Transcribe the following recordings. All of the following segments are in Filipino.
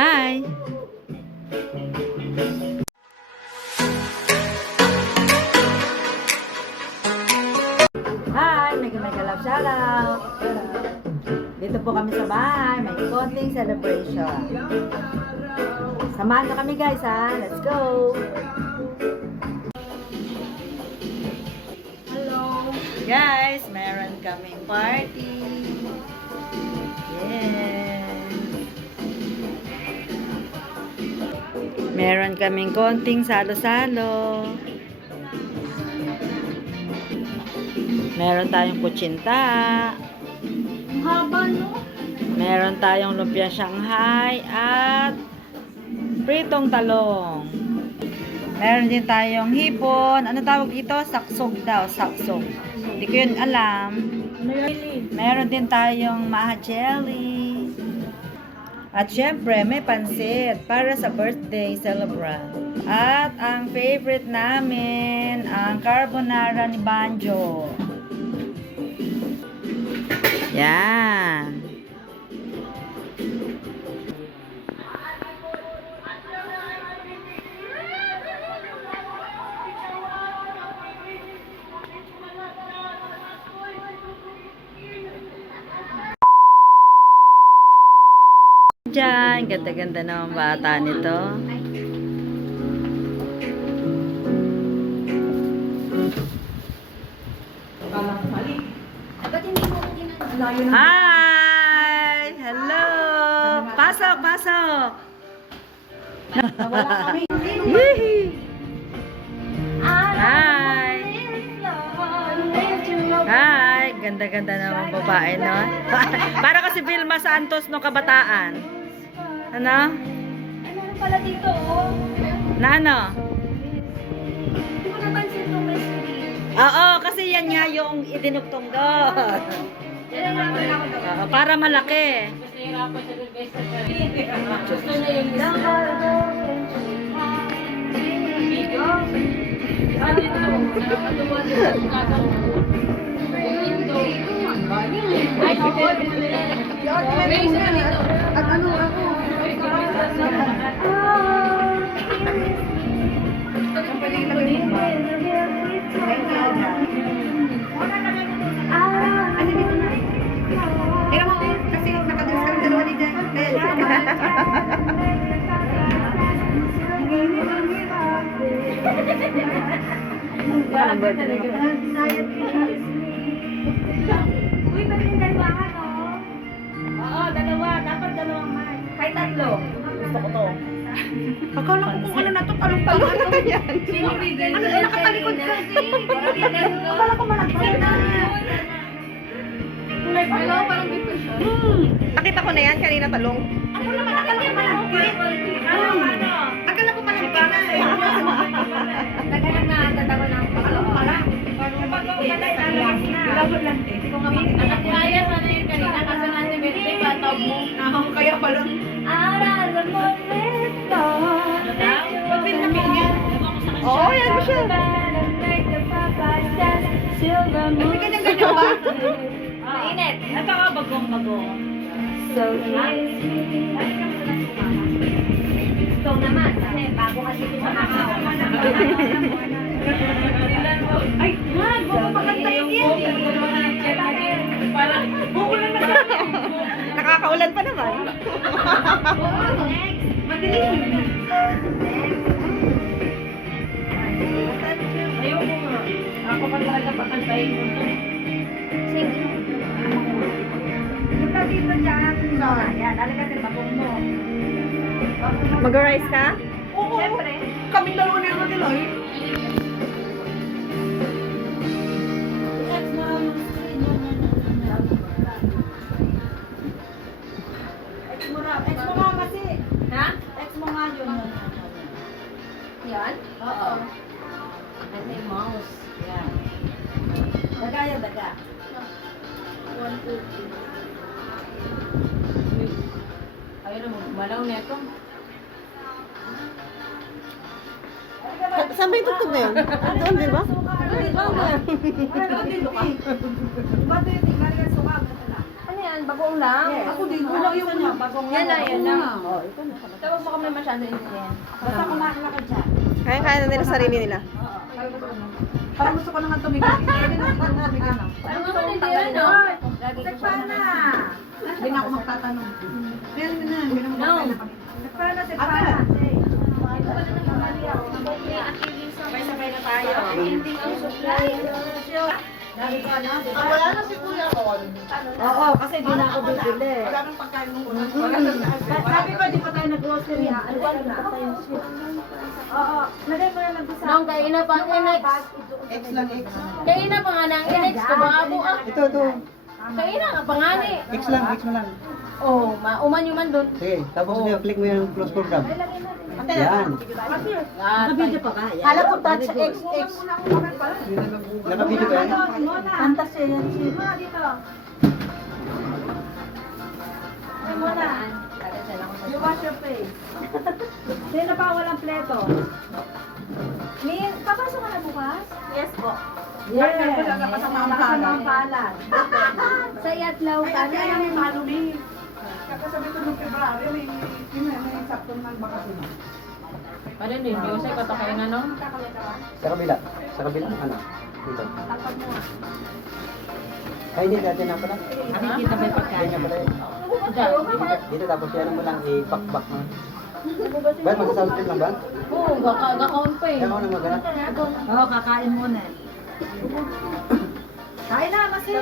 Hi! Hi! Mega love shoutout! Dito po kami sa bahay. May konting celebration. Samahan na kami guys ha. Let's go! Hello! Guys, meron kaming party. Yes! Meron kaming konting salo-salo. Meron tayong kutsinta. Ang haba, no? Meron tayong lumpia Shanghai at pritong talong. Meron din tayong hipon. Ano tawag dito? Saksog daw. Saksog. Hindi ko yun alam. Meron din tayong maha jelly. At syempre, may pansit para sa birthday celebrant. At ang favorite namin, ang carbonara ni Banjo. Yan. Diyan, ganda-ganda ng bata nito. Ba't hindi mo ko ginagawa? Hi! Hello! Pasok, pasok! Nawala kami. Yee! Hi! Hi! Ganda-ganda naman babae, no? Para kasi Vilma Santos no kabataan. Ano? Ano pala dito, oh? Na ano? Hindi ko napansin itong mystery. Oo, kasi yan nga yung idinugtong doon. Yan ang naman ako. Para malaki. Gusto niya yung ay, ako. At ano ako? Uy, ba't yung dalawa ka, no? Oo, dalawa. Dapat dalawang mic. Kahit tatlo. Gusto ko to. Akala ko kung ano na to, talong-talong ano yan. Sinibigay Ano nila na nakatalikod ka? Akala ko malagpag na. Kulay pa. Hello, parang dito siya. Nakita ko na yan, kanina talong. Ako naman, akala ko malagpag. Ano? Akala ko malagpag na eh. Naghanap na agad ako ng Alam mo pala. Ilabot lang eh. Hindi ko nga makita. Kaya sana yun kanina kasi natin birthday patawag mo. Kaya pala. Aral mo nito. Pabin na pinyan. Oo, yan mo siya. May ganyan-ganyan ba? Mainit. Ito ka bagong-bagong. So kiss me. Ikaw naman, kasi bago kasi ito sa kakao. Ay, man, bumapakanta yun yan. Parang, Uulan na siya. Nakakaulan pa naman. next. Madilim. Ayoko nga. Ako pa talaga pakantayin mo to. Sige. Punta dito dyan. Yan, lalagyan din babong mo. Mag-rise ka? Oo. Siyempre. Kaming dalawa na yung nila eh. Ex mo nga kasi. Ha? Ex mo nga yun. Yan? Oo. At may mouse. Yan. Daga yan, daga. 1, 2, 3. Ayun na, malaw na ito. Saan ba yung tugtog na yun? Doon, di ba? Ano yan? yan, bagong lang. Ako din, wala yung ano. Yan na, yan na. Oh, ito na. Tapos mo kami masyado yun yan. Basta kumain ka dyan. Kaya-kaya na nila sarili nila. Parang gusto ko na nga tumigil. Hindi na ako tumigil na. Parang gusto kong tanggalin, no? Lagi ko siya. Hindi na ako magtatanong. Meron na, hindi na No. magtatanong kami. Sekpana, sekpana. Ito pala na yung mali ako. Sabay-sabay na tayo. Ending ang supply. Wala na si Kuya Ron. Oo, kasi di na ako bibili. Wala nang pagkain nung una. Sabi ko, di pa tayo nag-grocery ha. Ano ba na? Oo, lagay mo na mag-isa. Nung kayo na pang inex. X lang, X. Kayo na pa nga ng inex. Kababo ah. Ito. Kayo na nga pangani. X lang, X mo lang. Oh, mauman yung man doon. Sige, tapos click mo yung close program. Yan. Naka-video pa ka? Hala ko touch X. Naka-video ba yan? Fantasy yan. Dito. Ay, muna. You wash your face. Sino pa walang pleto? Min, papasok ka na bukas? Yes po. Yes. Kasama ang Kasama ang palad. Sa Yatlaw ka na. Kakasabi ko nung February, may sakto ng bakasyon. Ano din, Jose, patakain na no? Sa kabila. Sa kabila, ano? Dito. Ay, hindi, dati na pala. Nakikita ba yung pagkain? Dito pala yun. Diyan. Dito, tapos yan mo lang i-back mo. Ba, magsasound trip lang ba? Oo, gakaon pa eh. Kaya ako nang magana. Oo, kakain muna. Kain na, Masi.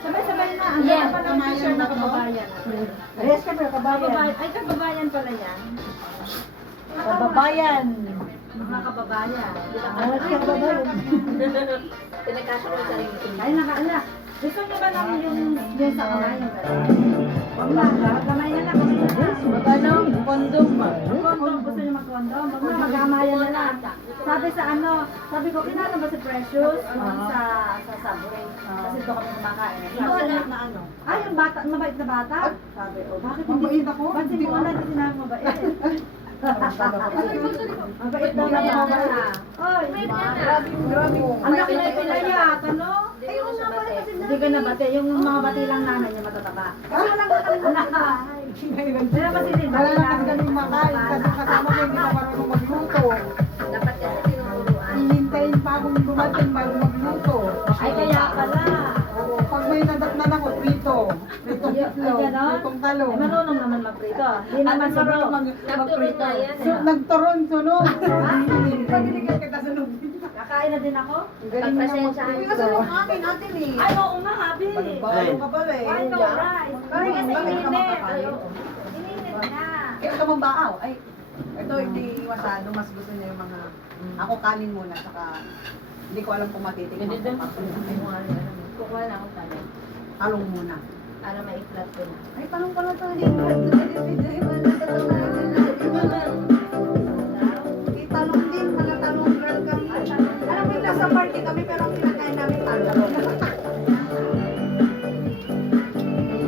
Sabay-sabay na. Ang Yeah. pa ng t-shirt na kababayan. Yes, ka ba, Kababayan. Ay, kababayan pala yan. Kababayan. Mga kababayan. Kababayan. Pinagkasya ko sa rin. Kain na, kain na. Gusto niyo ba namin yung mesa ko na yun? Huwag lang. Kamay na lang. Kamay na lang. Magano? Kondom ba? Kondom. Gusto niyo mag-kondom? Magkamayan na lang. Sabi sa ano, sabi ko, kinala ba si Precious? Sa Subway. Kasi ito kami kumakain. Sabi na ano? Ah, yung bata, mabait na bata? Sabi, oh, bakit hindi? Ba't hindi mo na sinabi mabait? Mabait daw na bata. Oy, Grabe. ang laki na pinayat, ano? Ayoko nga pala kasi Hindi ka na bate, yung mga bati lang nanay niya matataba. Anak. Hindi naman si Lin, bati lang. makain kasi kasama ko hindi ka marunong magluto. dapat kasi tinuturuan. Hihintayin pa akong dumating bago magluto. Ay, kaya pala. Oo, pag may nadatnan ako, prito. Pritong Ay, itlog, ganon? pritong talong. Ay, marunong naman magprito. Hindi naman marunong sunog. Nagturo na yan. Nagturon, sunog. Pagiligan kita sunog. Kakain na din ako? Galing mo naman Pagpasensyahan prito. Kasi yung akin, atin eh. Ay, oo nga, habi. Bago ka pala eh. Ay, no, rice. Ay, Kasi bakit ka ininit. makakain? Ininit na. Kaya ito mong baaw. Ay, ito hindi masyado. Mas gusto niya yung mga, ako kanin muna, saka hindi ko alam kung matitikman Ganito. ko. Kukuha na akong talong. Talong muna. Para ma-flat ko na. Ay, talong pala to. Hindi talong din. Pala talong girl kami. Alam mo, nasa party kami pero ang kinakain namin talong.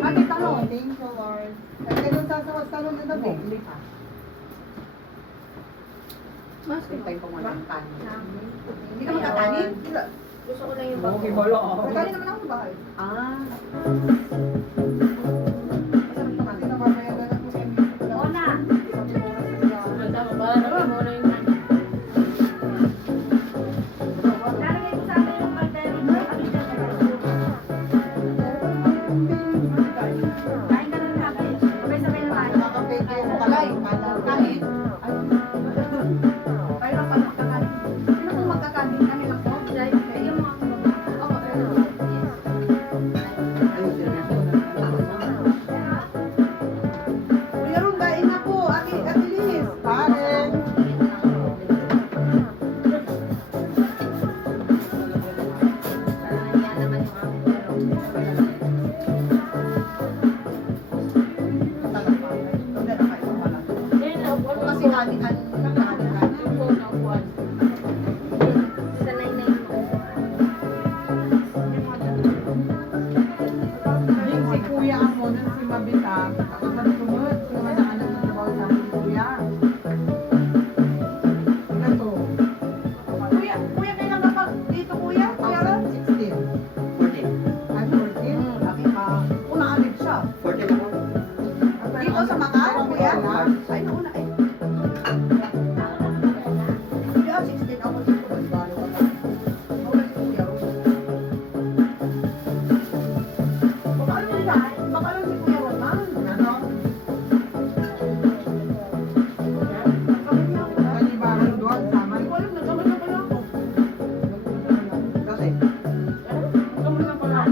Ate, talong. Thank you, Lord. Kasi doon sasawas talong din ako. Mas hintay ko muna ang kanin. Hindi ka magkakanin? Gusto ko lang yung bago. Magkakanin naman ako sa bahay. Ah. Masarap ito kasi nababayagan ako sa inyo. Oo na. Tama, para naman muna yung Lalagay ko sa akin yung magdari. Kami dyan. Kain ka ng kape. Sabay-sabay na tayo. Nakakape kayo mo kalay. Kanin? Tayo lang pala magkakanin. Sino kung magkakanin? Kami lang po? yung mga Oo, ayun. Kuya Ron, kain na po. Ate Liz. Kain. Kasi kanin-kanin. Yung si Kuya ako, nang si Mabita, ako sa tumut, sumadaanan na trabaho sa akin, Kuya. Wala to. Kuya, kailan ka pa dito, Kuya? 2016. 14. Ay, 14? Laki ka. Kung naalig siya, sa Macau, kuya. Ay, nauna eh. Kuya, 16 ako dito. Balo ka lang. Wala si kuya. Baka lang si kuya Roman. Ano? Kalibaran doon, sama. Hindi ko alam, nagkamay na pala ako. Kasi? Nagkamay na pala ako.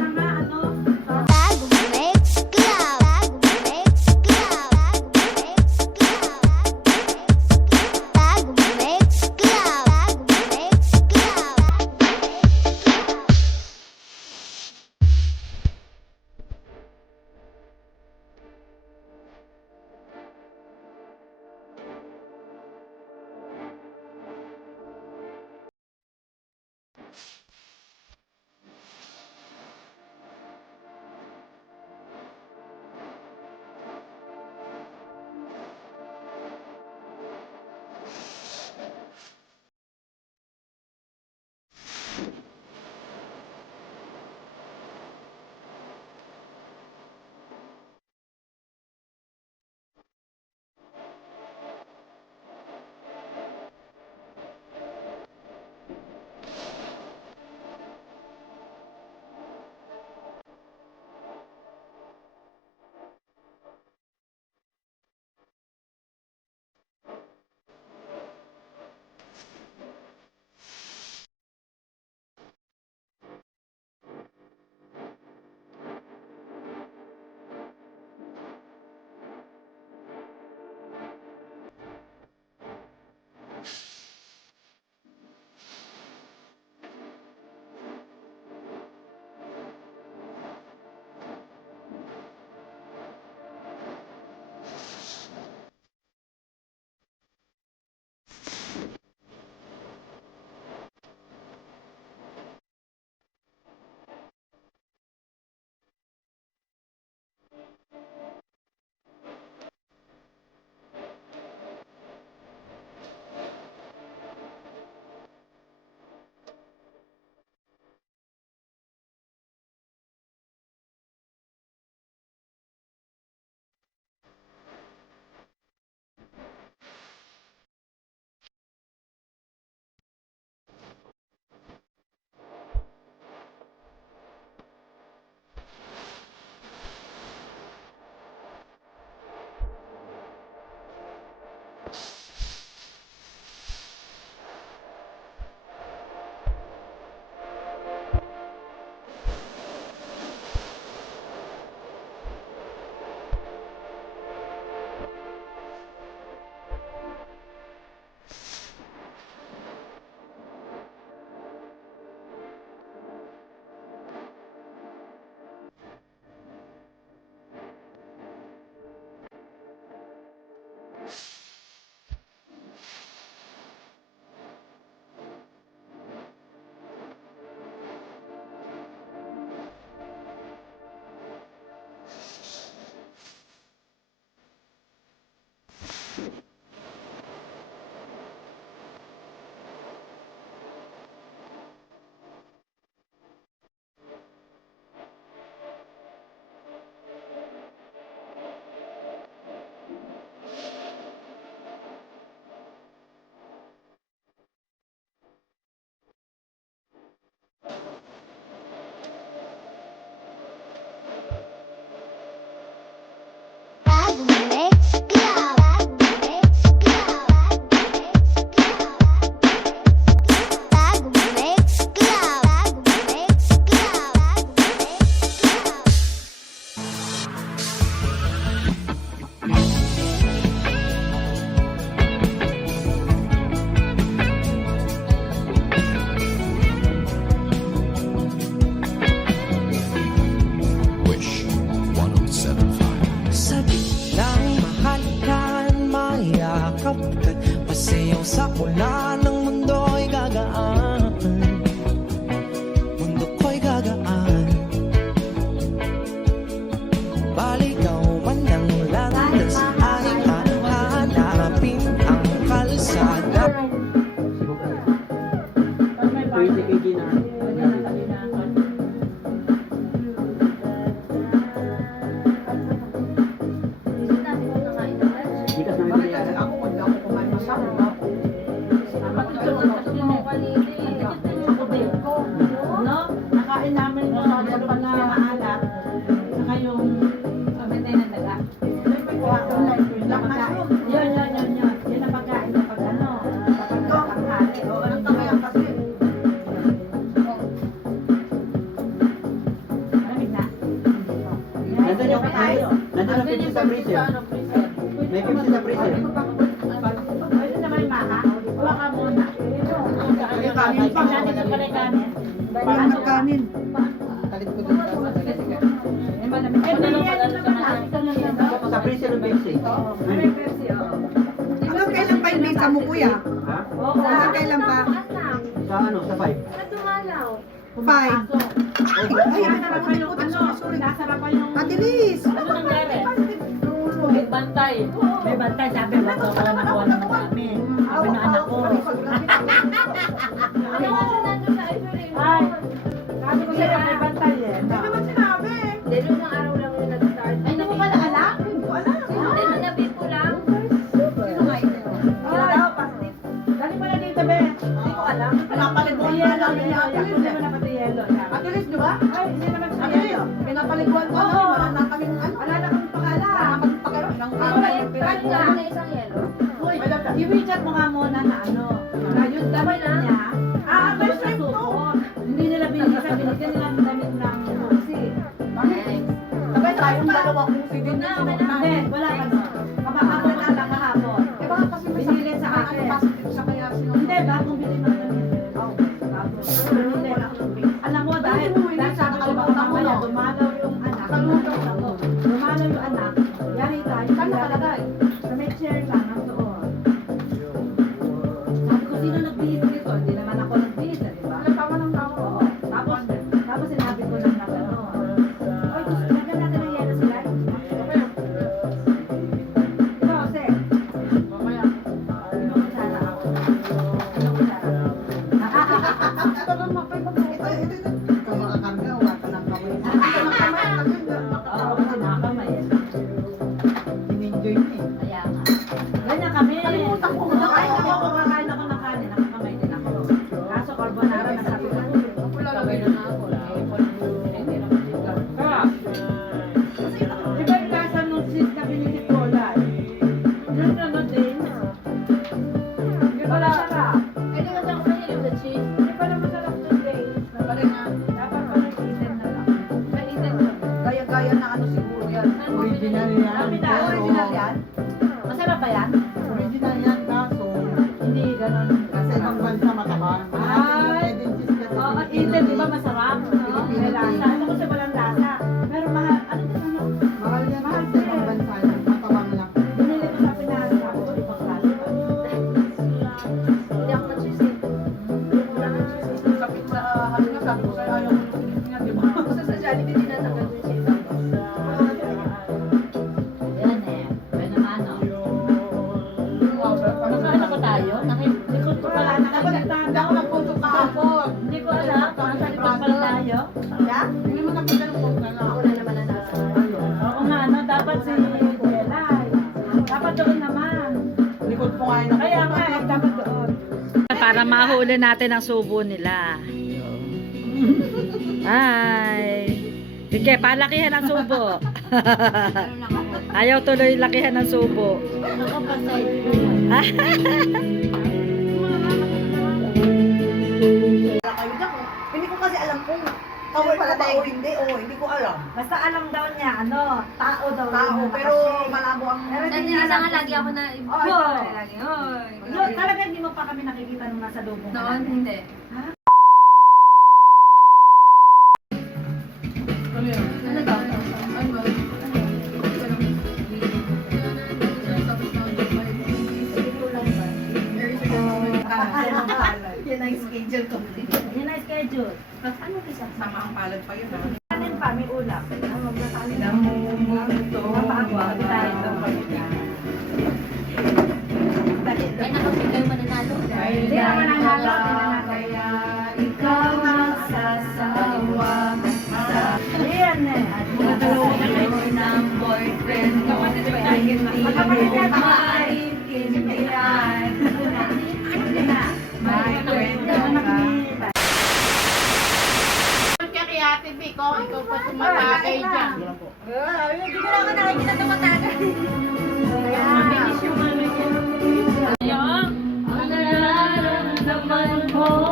May Pepsi na freezer. Pwede naman maka. Wala ka muna. Kanin pa. Nandito pala yung kanin. Parang magkanin. Kalit ko dun. Sa freezer ng Pepsi. Hanggang kailan pa yung visa mo, kuya? Ha? Hanggang kailan pa? Sa ano? Sa 5? 5. Ay, sorry. Matilis. Ano nangyari? May bantay. May bantay. Sabi, wag ko pala nakuha naman kami. Sabi ng anak ko. Ay, sabi ko sa'yo, may bantay eh. Hindi naman sinabi. Ay, hindi mo pala alam? Hindi ko alam. Nabipo lang. Sino nga ito? Dali mo na dito, be. Hindi ko alam. Pinapaliguan ko lang ni Ate Liz. Hindi mo na pati yelo. Ate Liz, di ba? Ay, hindi naman sa Ate Liz, yelo. pinapaliguan ko lang. Wala na kaming ano. Wala na kami pakala. Wala na kaming pakero. Ilang araw yung pinaliguan. Uy, i-WeChat mo nga muna na ano. Na yung damit niya. Ah, may doon sa shrimp to. suko. Hindi nila binigyan nila ng damit ng Roxy. Sabay tayong dalawa kung sige na. Hindi, wala ka na. Kapag na lang kahapon. Eh baka kasi may Binilin sa akin. positive siya kaya sinunod. Hindi, bagong bili ng damit. Hindi. Alam mo, dahil sabi ko baka mamaya dumalaw yung anak. Dumalaw yung anak. Yari tayo. Saan nakalagay? Sa may chair lang, nandoon. Sabi ko, sino nagbihis nito? Hindi naman ako nagbihis, di ba? Tama ng tao. Oo. Tapos sinabi ko lang na gano'n. Oy, gusto natin ng yelo sila. Ito, Jose. Mamaya. Inukutsara ako. Inukutsara. Ito lang ito. Ikaw makakarga, wala ka ng kamay. Oo, kasi nakakamay eh. In-enjoy mo eh. Kaya nga. Ganyan kami. Kalimutan ko. Nakain ako, kumakain ako ng kanin. Nakakamay din ako. Kaso carbonara na sabi ko. Sabay na ako. Kaya, iba yung lasa nung sis na binili ko lang. Yun na no din. Hindi pala sarap. Hindi pala masarap to din. Balik na. Dapat pa nag-itin na lang. Gaya-gaya na ano siguro yan. Original Dami na. Original yan? Masarap ba yan? Original yan kaso. Hindi ganun. Kasi ibang bansa matabang. Ay! Oo, itin, di ba masarap? Oo, may lasa. Ano kasi walang lasa? Pero mahal. Ano din ano? Mahal yan Mahal kasi ibang din. bansa yan. Matabang lang. Binili ko sa Pinas. Sabi ko, di pagkali. Kapit sa ano nga, sabi ko sa'yo ayaw mo yung pinit niya, di ba? Yan eh. Pero ano? Nakaano ba tayo? Likod ko pala. Hindi ako nagpunto kahapon. Hindi ko alam. Nasa likod pala tayo. Yeah? Hindi mo nakita ng punta na. Oo nga, no? Dapat si Jelay. Dapat doon naman. Likod po nga yun. Kaya nga, dapat doon. Para mahuli natin ang subo nila. Ay. Sige, palakihan ang subo. Ayaw tuloy lakihan ng subo. Wala kayo dyan. Hindi ko kasi alam kung kawal pala tayo o hindi. Oo, hindi ko alam. Basta alam daw niya, ano, tao daw. Tao, yung pero nakashave. malabo ang... Pero hindi niya alam. lagi ako na Oo. lagi. Hoy. Yun, talaga hindi mo pa kami nakikita nung nasa lubong. ka Noon, namin. hindi. Ano to? Ano ba? Yan ang schedule ko. Yun na schedule. Ano kasi sama ang palad pa yun ha? Kanin pa, may ulam. Namumuto. Napakagwa. Tayo daw kami. Ay, nakapigay mananalo. Hindi na mananalo. Kaya ikaw magsasawa sa Ayan eh. ng boyfriend ko. Magkapatid ka ba? Maintindihan. may kwento ka. Kaya Ate Biko, ikaw pa tumatagay dyan. Hindi ko lang nakikita tumatagay.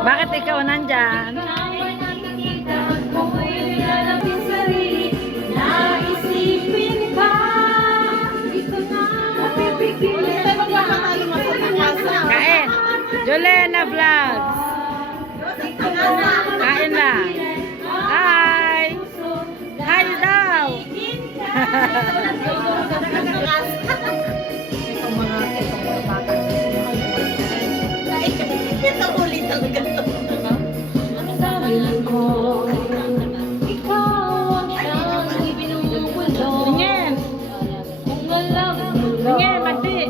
Bakit ikaw nandyan? Naisipin ka, ito na Jolena Vlogs. Kain na. Hi! Hi daw! Itong mga bata. Ito ulit ang ganito. Tingin! Tingin, Magdi!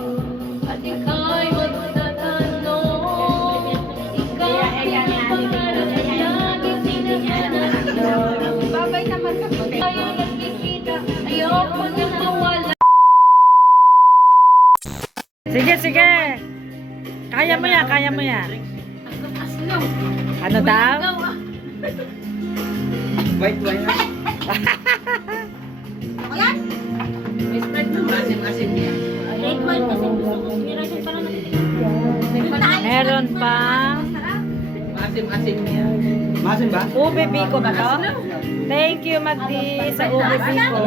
Babay naman ka po. Ayoko na nawala. Sige, sige! Kaya mo yan, kaya mo yan. Ano daw? White wine na. Asim-asim niya. Meron pa. Asim-asim niya. Masim ba? Ube biko ba to? Thank you, Magdi, sa ube biko.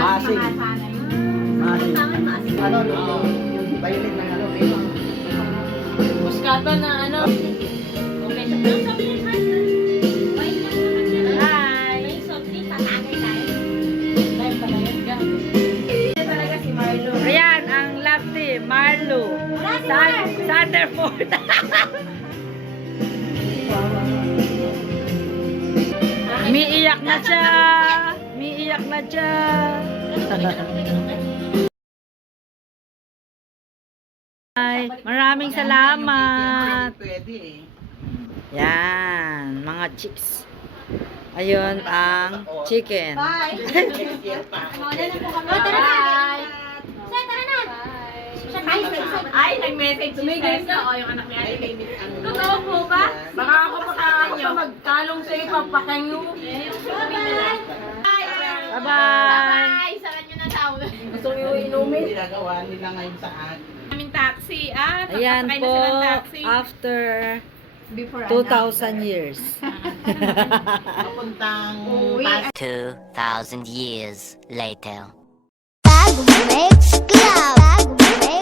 Masim. Masim. Ano, yung violet ng ano, Muskata na ano. Hi! Ayan, ang love team, Marlo. Sanderford. Umiiyak na siya. Umiiyak na siya. Ay, maraming salamat. Pwede eh. Yan, mga chicks. Ayun ang chicken. Bye. Ay, nag-message si Tessa. O, yung anak niya. Totoo po ba? Baka ako magkalong sa'yo, papakang nyo. Bye-bye. Saan nyo na tao? Gusto nyo inumin? Ginagawa nila ngayon sa akin. Aming taxi, Ayan Papasakay na po, sila ng taxi. after Before 2,000 years. Papuntang 2,000 years later. Bago Mix Club. Bago Mix